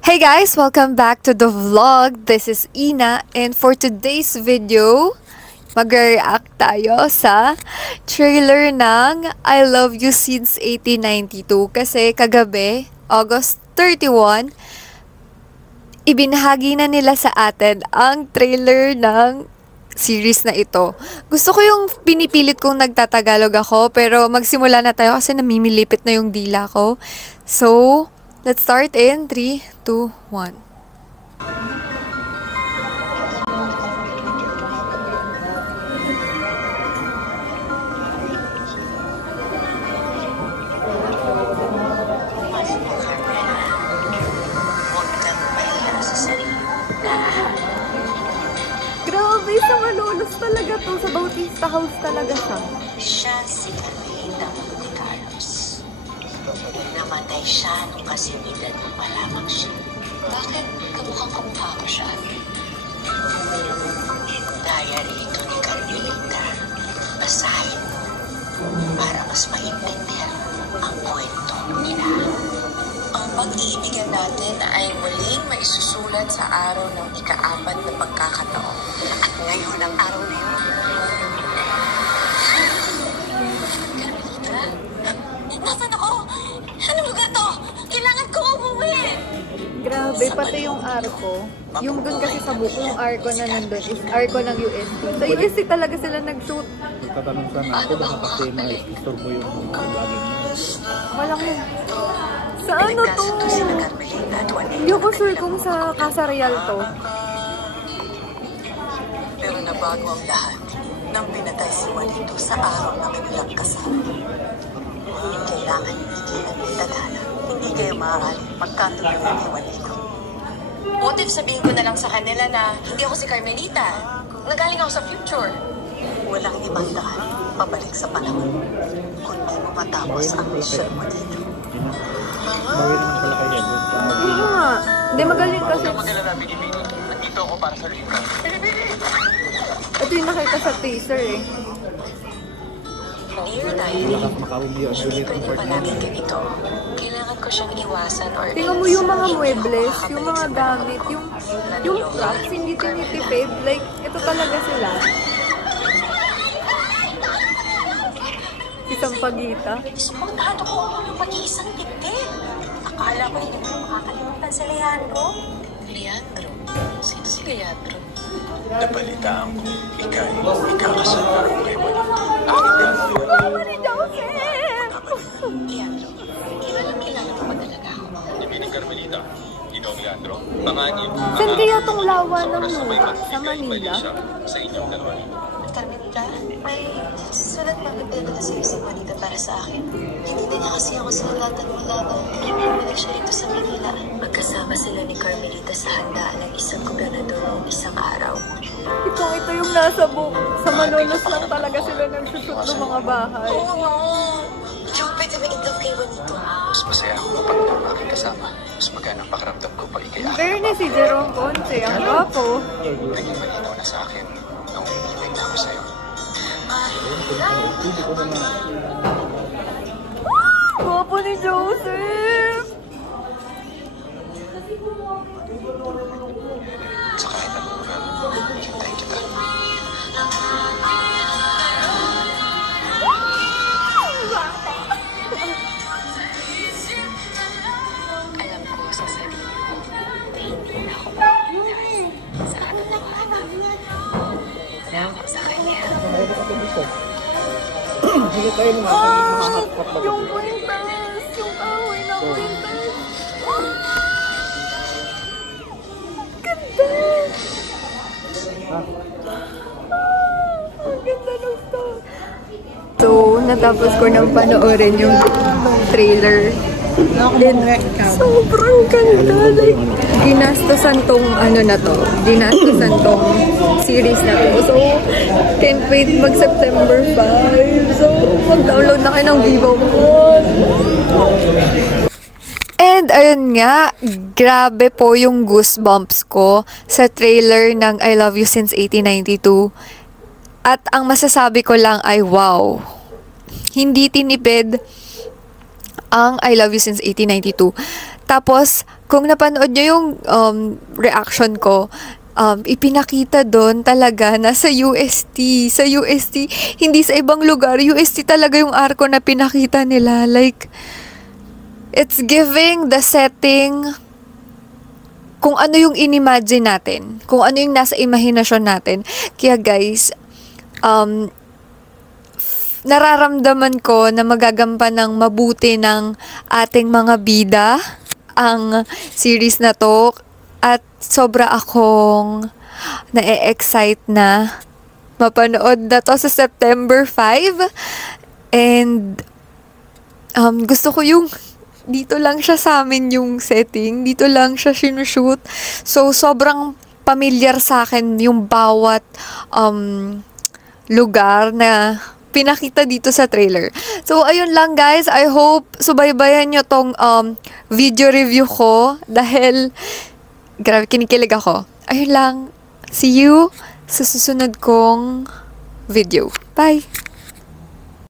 Hey guys! Welcome back to the vlog. This is Ina, and for today's video, mag-react tayo sa trailer ng I Love You Since 1892. Kasi kagabi, August 31, ibinahagi na nila sa atin ang trailer ng series na ito. Gusto ko yung pinipilit kong nagtatagalog ako, pero magsimula na tayo kasi namimilipit na yung dila ko. So, let's start in 3, 2, 1. Grabe, sa Malolos talaga to. Sa Bautista House talaga siya. Siya si Carmelita Monticaros. Namatay siya nung kasinidad mo pa lamang siya. Bakit kamukha ko siya? Diary ito ni Carmelita. Basahin mo para mas maintindihan ang kwento nila. Ang pag-iibigan natin ay muling maisusulat sa araw ng ika-4 na pagkakataon. At ngayon ang araw na yun. Carmelita? Nasaan ako? Anong lugar to? Kailangan ko umuwi! Grabe, pati yung arko. Yung dun kasi sa book, yung arko na nandun is arko ng UST. Sa UST talaga sila nag-shoot. Nagtatanong sana ako baka kasi ma-istorbo yung vlogging niya. Walang yun. Sa ano to? Hindi ako sure kung sa Casa Real to. Pero nabago ang lahat nang pinatay si Juanito sa araw ng kanilang kasal. Kailangan igilan ng tadhana. Hindi kayo maaaring magkatulungan ni Juanito. What if sabihin ko na lang sa kanila na hindi ako si Carmelita? Nagaling ako sa future. Walang ibang daan pabalik sa panahon. Kundi mo matapos ang mission mo dito. Bawi naman pala kayo. Hindi nga. Hindi magaling kasi. Nandito ako para sa libra. Ito yung nakita sa teaser eh. Dear Diary, hindi pwede palagi ganito. Kailangan ko siyang iwasan or... Tingnan mo yung mga muebles, yung mga gamit, yung props, hindi tinitipid. Like, ito talaga sila. Isang pagita. Suportado ko yung pag-iisang tipid. Akala ko hindi ko makakalimutan si Leandro. Leandro? Sino si Leandro? Nabalitaan ko, ikakasal na rin kay Juanito. Mama ni Joseph! Leandro, kilala mo ba talaga ako? Sabi ni Carmelita, ikaw Leandro, panganib. Saan kaya tong lawa ng lupa? Sa Manila? Sa inyong dalawa. Carmelita, may sulat pa pagdadala sa'yo si Juanita para sa akin. Hindi na niya kasi ako sinulatan mula na pinabalik siya rito sa Manila. Magkasama sila ni Carmelita sa handaan ng isang gobernador noong isang araw. Ito yung nasa book. Sa Malolos lang talaga sila nagsushoot ng mga bahay. Oo nga! Yung pwede may in love kay Juanito. Mas masaya ako kapag ikaw ang aking kasama. Mas magana ang pakiramdam ko pag ikay akin. Fairness si Jerome Ponce. Ang gwapo. Naging malinaw na sa akin nung ibig na ako sa'yo. Gwapo ni Joseph! Sa kahit anong lugar, hintayin kita. Alam ko sa sarili ko na hindi na ako makikita sa ating pangarap. Salamat sa kanya. Sige tayo mga mahahakot ba? Yung Quintas! Yung kahoy ng Quintas! Ganda! Ang ganda ng story. So, natapos ko nang panoorin yung trailer. Then, sobrang ganda. Like, ginastosan tong ano na to. Ginastosan tong series na to. So, can't wait mag-September 5. So, mag-download na kayo ng Vivo Mall. And ayun nga, grabe po yung goosebumps ko sa trailer ng I Love You Since 1892. At ang masasabi ko lang ay wow. Hindi tinipid ang I Love You Since 1892. Tapos, kung napanood nyo yung reaction ko, ipinakita doon talaga na sa UST. Sa UST, hindi sa ibang lugar. UST talaga yung arko na pinakita nila. Like, it's giving the setting kung ano yung inimagine natin. Kung ano yung nasa imahinasyon natin. Kaya guys, nararamdaman ko na magagampan ng mabuti ng ating mga bida ang series na to at sobra akong na-excite na mapanood na to sa September 5 and gusto ko yung dito lang siya sa amin yung setting, dito lang siya sinushoot, so sobrang familiar sa akin yung bawat lugar na pinakita dito sa trailer. So, ayun lang guys. I hope subaybayan nyo tong video review ko dahil grabe, kinikilig ako. Ayun lang. See you sa susunod kong video. Bye!